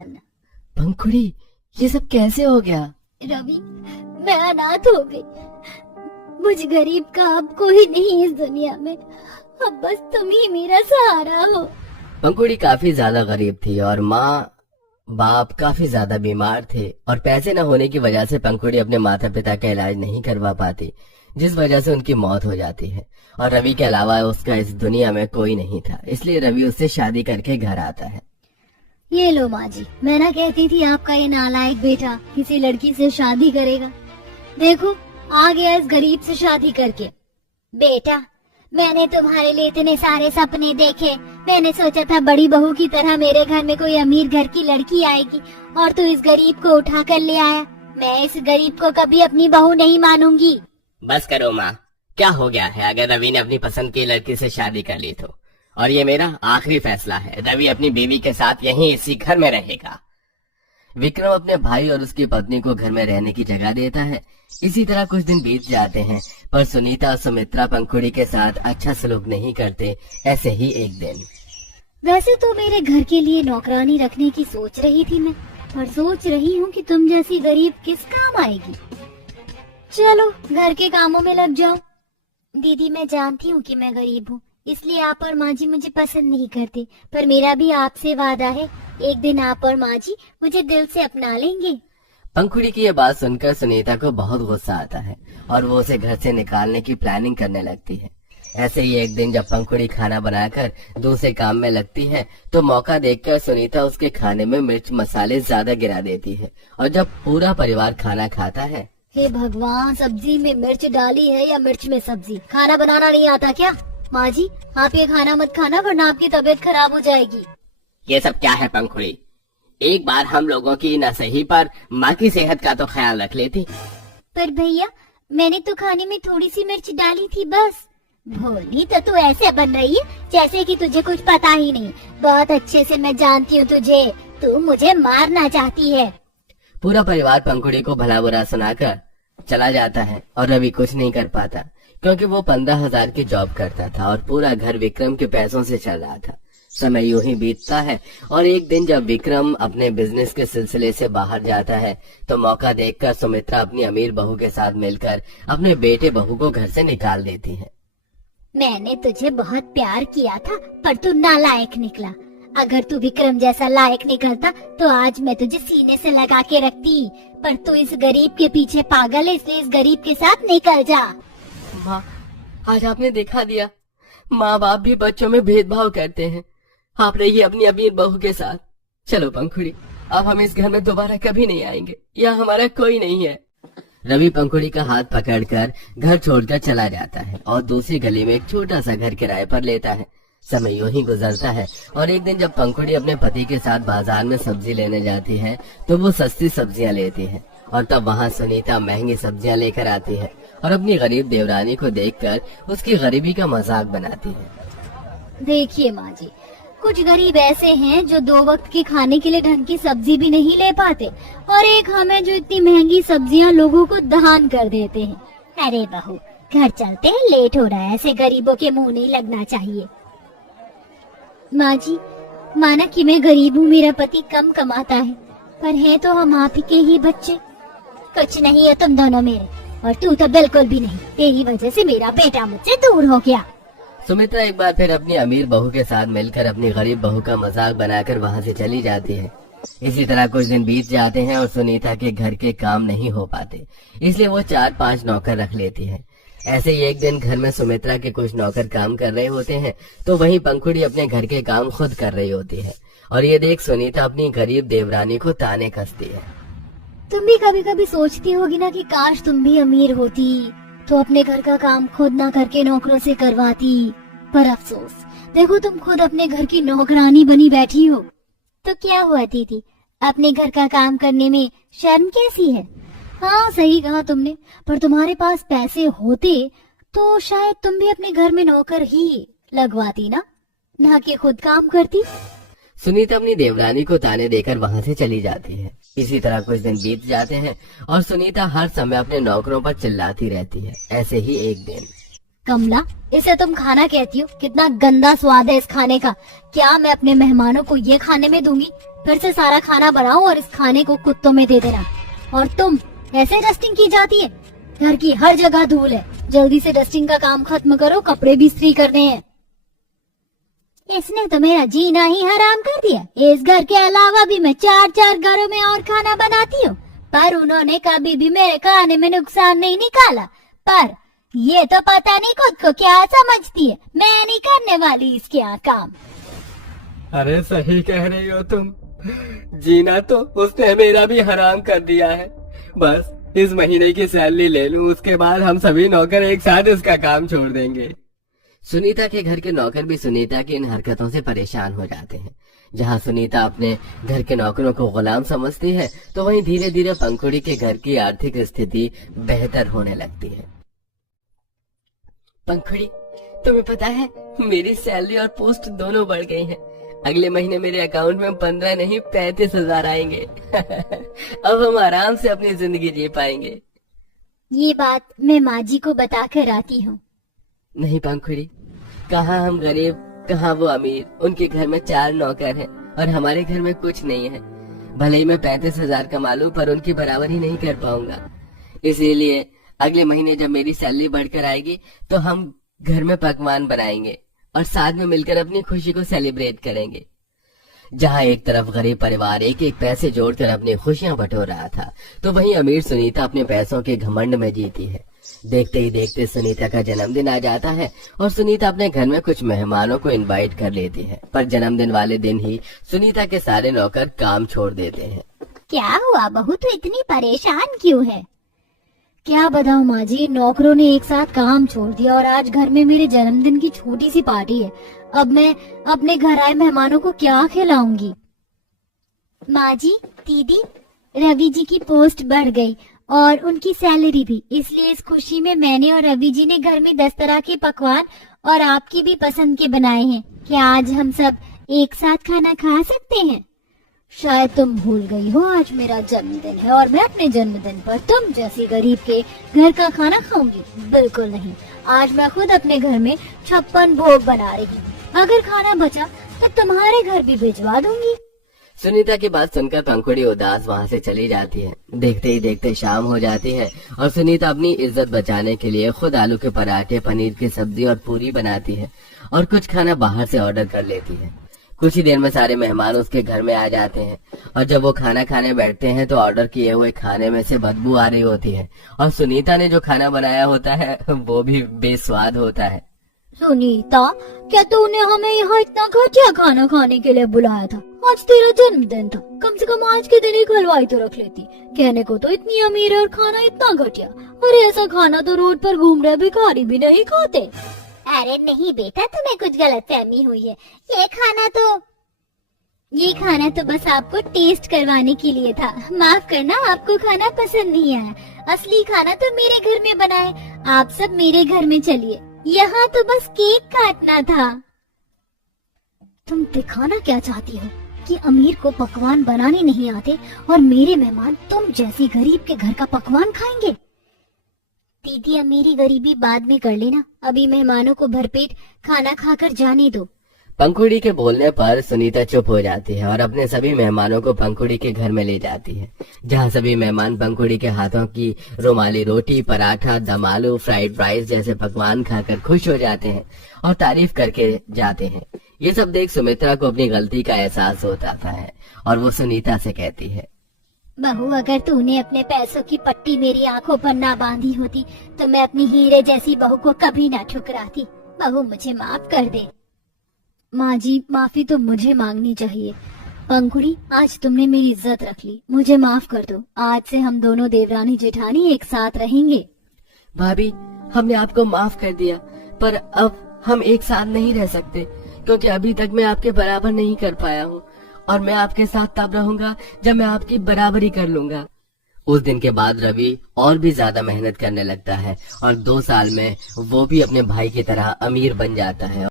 पंखुड़ी, ये सब कैसे हो गया? रवि, मैं अनाथ हो गई। मुझ गरीब का अब कोई नहीं इस दुनिया में। अब बस तुम ही मेरा सहारा हो। पंखुड़ी काफी ज्यादा गरीब थी और माँ बाप काफी ज्यादा बीमार थे और पैसे न होने की वजह से पंखुड़ी अपने माता पिता का इलाज नहीं करवा पाती, जिस वजह से उनकी मौत हो जाती है। और रवि के अलावा उसका इस दुनिया में कोई नहीं था, इसलिए रवि उससे शादी करके घर आता है। ये लो माँ जी, मैं ना कहती थी आपका ये नालायक बेटा किसी लड़की से शादी करेगा। देखो आ गया इस गरीब से शादी करके। बेटा, मैंने तुम्हारे लिए इतने सारे सपने देखे। मैंने सोचा था बड़ी बहू की तरह मेरे घर में कोई अमीर घर की लड़की आएगी, और तू इस गरीब को उठा कर ले आया। मैं इस गरीब को कभी अपनी बहू नहीं मानूंगी। बस करो माँ, क्या हो गया है? अगर रवि ने अपनी पसंद की लड़की से शादी कर ली तो, और ये मेरा आखिरी फैसला है। रवि अपनी बीवी के साथ यहीं इसी घर में रहेगा। विक्रम अपने भाई और उसकी पत्नी को घर में रहने की जगह देता है। इसी तरह कुछ दिन बीत जाते हैं, पर सुनीता और सुमित्रा पंखुड़ी के साथ अच्छा सलूक नहीं करते। ऐसे ही एक दिन, वैसे तो मेरे घर के लिए नौकरानी रखने की सोच रही थी मैं, पर सोच रही हूँ कि तुम जैसी गरीब किस काम आएगी। चलो घर के कामों में लग जाओ। दीदी, मैं जानती हूँ कि मैं गरीब हूँ, इसलिए आप और माँ जी मुझे पसंद नहीं करते, पर मेरा भी आपसे वादा है, एक दिन आप और माँ जी मुझे दिल से अपना लेंगे। पंखुड़ी की ये बात सुनकर सुनीता को बहुत गुस्सा आता है और वो उसे घर से निकालने की प्लानिंग करने लगती है। ऐसे ही एक दिन जब पंखुड़ी खाना बनाकर दूसरे काम में लगती है, तो मौका देखकर सुनीता उसके खाने में मिर्च मसाले ज्यादा गिरा देती है। और जब पूरा परिवार खाना खाता है, हे भगवान, सब्जी में मिर्च डाली है या मिर्च में सब्जी? खाना बनाना नहीं आता क्या? माँ जी, आप ये खाना मत खाना वरना आपकी तबीयत खराब हो जाएगी। ये सब क्या है पंखुड़ी? एक बार हम लोगों की न सही पर माँ की सेहत का तो ख्याल रख लेती। पर भैया, मैंने तो खाने में थोड़ी सी मिर्च डाली थी बस। भोली, तो तू ऐसे बन रही है जैसे कि तुझे कुछ पता ही नहीं। बहुत अच्छे से मैं जानती हूँ तुझे, तू मुझे मारना चाहती है। पूरा परिवार पंखुड़ी को भला बुरा सुनाकर चला जाता है और रवि कुछ नहीं कर पाता, क्योंकि वो 15,000 की जॉब करता था और पूरा घर विक्रम के पैसों से चल रहा था। समय यूं ही बीतता है और एक दिन जब विक्रम अपने बिजनेस के सिलसिले से बाहर जाता है, तो मौका देखकर सुमित्रा अपनी अमीर बहू के साथ मिलकर अपने बेटे बहू को घर से निकाल देती है। मैंने तुझे बहुत प्यार किया था, पर तू नालायक निकला। अगर तू विक्रम जैसा लायक निकलता तो आज मैं तुझे सीने से लगा के रखती, पर तू इस गरीब के पीछे पागल है, इसलिए इस गरीब के साथ निकल जा। माँ, आज आपने दिखा दिया, माँ बाप भी बच्चों में भेदभाव करते हैं। आप रहिए अपनी अमीर बहू के साथ। चलो पंखुड़ी, अब हम इस घर में दोबारा कभी नहीं आएंगे, यहाँ हमारा कोई नहीं है। रवि पंखुड़ी का हाथ पकड़कर घर छोड़कर चला जाता है और दूसरी गली में एक छोटा सा घर किराए पर लेता है। समय यूं ही गुजरता है और एक दिन जब पंखुड़ी अपने पति के साथ बाजार में सब्जी लेने जाती है, तो वो सस्ती सब्जियां लेती है और तब वहाँ सुनीता महंगी सब्जियां लेकर आती है और अपनी गरीब देवरानी को देखकर उसकी गरीबी का मजाक बनाती है। देखिए माँ जी, कुछ गरीब ऐसे हैं जो 2 वक्त के खाने के लिए ढंग की सब्जी भी नहीं ले पाते, और एक हमें जो इतनी महंगी सब्जियां लोगों को दान कर देते हैं। अरे बहू, घर चलते हैं, लेट हो रहा है। ऐसे गरीबों के मुंह नहीं लगना चाहिए। माँ जी, माना कि मैं गरीब हूँ, मेरा पति कम कमाता है, पर है तो हम आप ही के ही बच्चे। कुछ नहीं है तुम दोनों मेरे, और तू तो बिल्कुल भी नहीं। तेरी वजह से मेरा बेटा मुझसे दूर हो गया। सुमित्रा एक बार फिर अपनी अमीर बहू के साथ मिलकर अपनी गरीब बहू का मजाक बनाकर वहाँ से चली जाती है। इसी तरह कुछ दिन बीत जाते हैं और सुनीता के घर के काम नहीं हो पाते, इसलिए वो 4-5 नौकर रख लेती है। ऐसे ही एक दिन घर में सुमित्रा के कुछ नौकर काम कर रहे होते हैं, तो वहीं पंखुड़ी अपने घर के काम खुद कर रही होती है और ये देख सुनीता अपनी गरीब देवरानी को ताने कसती है। तुम भी कभी कभी सोचती होगी ना कि काश तुम भी अमीर होती तो अपने घर का काम खुद ना करके नौकरों से करवाती, पर अफसोस, देखो तुम खुद अपने घर की नौकरानी बनी बैठी हो। तो क्या हुआ दीदी, अपने घर का काम करने में शर्म कैसी है? हाँ सही कहा तुमने, पर तुम्हारे पास पैसे होते तो शायद तुम भी अपने घर में नौकर ही लगवाती ना कि खुद काम करती। सुनीता अपनी देवरानी को ताने देकर वहाँ से चली जाती है। इसी तरह कुछ दिन बीत जाते हैं और सुनीता हर समय अपने नौकरों पर चिल्लाती रहती है। ऐसे ही एक दिन, कमला, इसे तुम खाना कहती हो? कितना गंदा स्वाद है इस खाने का। क्या मैं अपने मेहमानों को ये खाने में दूंगी? फिर से सारा खाना बनाओ और इस खाने को कुत्तों में दे देना। और तुम, ऐसे डस्टिंग की जाती है? घर की हर जगह धूल है। जल्दी से डस्टिंग का काम खत्म करो, कपड़े भी इस्त्री करने हैं। इसने तो मेरा जीना ही हराम कर दिया। इस घर के अलावा भी मैं 4-4 घरों में और खाना बनाती हूँ, पर उन्होंने कभी भी मेरे खाने में नुकसान नहीं निकाला। पर ये तो पता नहीं खुद को क्या समझती है। मैं नहीं करने वाली इसके यहाँ काम। अरे सही कह रही हो तुम। जीना तो उसने मेरा भी हराम कर दिया है। बस इस महीने की सैलरी ले लूं, उसके बाद हम सभी नौकर एक साथ इसका काम छोड़ देंगे। सुनीता के घर के नौकर भी सुनीता की इन हरकतों से परेशान हो जाते हैं। जहां सुनीता अपने घर के नौकरों को गुलाम समझती है, तो वहीं धीरे धीरे पंखुड़ी के घर की आर्थिक स्थिति बेहतर होने लगती है। पंखुड़ी, तुम्हें पता है मेरी सैलरी और पोस्ट दोनों बढ़ गई हैं। अगले महीने मेरे अकाउंट में 15 नहीं 35,000 आएंगे। अब हम आराम से अपनी जिंदगी जी पाएंगे। ये बात मैं माँ जी को बता कर आती हूँ। नहीं पंखुड़ी, कहाँ हम गरीब, कहाँ वो अमीर। उनके घर में 4 नौकर हैं और हमारे घर में कुछ नहीं है। भले ही मैं 35,000 कमा लूं, पर उनकी बराबरी नहीं कर पाऊंगा। इसीलिए अगले महीने जब मेरी सैलरी बढ़कर आएगी तो हम घर में पकवान बनाएंगे और साथ में मिलकर अपनी खुशी को सेलिब्रेट करेंगे। जहाँ एक तरफ गरीब परिवार एक एक पैसे जोड़कर अपनी खुशियां बटोर रहा था, तो वहीं अमीर सुनीता अपने पैसों के घमंड में जीती है। देखते ही देखते सुनीता का जन्मदिन आ जाता है और सुनीता अपने घर में कुछ मेहमानों को इनवाइट कर लेती है। पर जन्मदिन वाले दिन ही सुनीता के सारे नौकर काम छोड़ देते हैं। क्या हुआ बहू, तू इतनी परेशान क्यों है? क्या बताऊं माँ जी, नौकरों ने एक साथ काम छोड़ दिया और आज घर में मेरे जन्मदिन की छोटी सी पार्टी है। अब मैं अपने घर आए मेहमानों को क्या खिलाऊंगी? माँ जी, दीदी, रवि जी की पोस्ट बढ़ गई और उनकी सैलरी भी, इसलिए इस खुशी में मैंने और रवि जी ने घर में 10 तरह के पकवान और आपकी भी पसंद के बनाए हैं। क्या आज हम सब एक साथ खाना खा सकते हैं? शायद तुम भूल गई हो, आज मेरा जन्मदिन है और मैं अपने जन्मदिन पर तुम जैसी गरीब के घर का खाना खाऊंगी? बिल्कुल नहीं। आज मैं खुद अपने घर में 56 भोग बना रही हूँ। अगर खाना बचा तो तुम्हारे घर भी भिजवा दूंगी। सुनीता की बात सुनकर पंखुड़ी उदास वहाँ से चली जाती है। देखते ही देखते शाम हो जाती है और सुनीता अपनी इज्जत बचाने के लिए खुद आलू के पराठे, पनीर की सब्जी और पूरी बनाती है और कुछ खाना बाहर से ऑर्डर कर लेती है। कुछ ही देर में सारे मेहमान उसके घर में आ जाते हैं और जब वो खाना खाने बैठते हैं तो ऑर्डर किए हुए खाने में से बदबू आ रही होती है और सुनीता ने जो खाना बनाया होता है वो भी बेस्वाद होता है। सुनीता, क्या तूने हमें यहाँ इतना घटिया खाना खाने के लिए बुलाया था? आज तेरा जन्मदिन था, कम से कम आज के दिन एक हलवाई तो रख लेती। कहने को तो इतनी अमीर है और खाना इतना घटिया। अरे ऐसा खाना तो रोड पर घूम रहे भिखारी भी नहीं खाते। अरे नहीं बेटा, तुम्हें कुछ गलतफहमी हुई है। ये खाना तो बस आपको टेस्ट करवाने के लिए था। माफ करना, आपको खाना पसंद नहीं आया। असली खाना तो मेरे घर में बना है। आप सब मेरे घर में चलिए, यहाँ तो बस केक काटना था। तुम दिखाना क्या चाहती हो कि अमीर को पकवान बनाने नहीं आते और मेरे मेहमान तुम जैसी गरीब के घर का पकवान खाएंगे? दीदी, अमीरी गरीबी बाद में कर लेना, अभी मेहमानों को भरपेट खाना खाकर जाने दो। पंखुड़ी के बोलने पर सुनीता चुप हो जाती है और अपने सभी मेहमानों को पंखुड़ी के घर में ले जाती है, जहां सभी मेहमान पंखुड़ी के हाथों की रुमाली रोटी, पराठा, दम आलू, फ्राइड राइस जैसे पकवान खाकर खुश हो जाते हैं और तारीफ करके जाते हैं। ये सब देख सुमित्रा को अपनी गलती का एहसास होता है और वो सुनीता से कहती है, बहू, अगर तूने अपने पैसों की पट्टी मेरी आंखों पर ना बांधी होती तो मैं अपनी हीरे जैसी बहू को कभी ना ठुकराती। बहू, मुझे माफ कर दे। माँ जी, माफी तो मुझे मांगनी चाहिए। पंखुड़ी, आज तुमने मेरी इज्जत रख ली, मुझे माफ कर दो। आज से हम दोनों देवरानी जेठानी एक साथ रहेंगे। भाभी, हमने आपको माफ कर दिया, पर अब हम एक साथ नहीं रह सकते, क्योंकि अभी तक मैं आपके बराबर नहीं कर पाया हूँ और मैं आपके साथ तब रहूंगा जब मैं आपकी बराबरी कर लूंगा। उस दिन के बाद रवि और भी ज्यादा मेहनत करने लगता है और 2 साल में वो भी अपने भाई की तरह अमीर बन जाता है।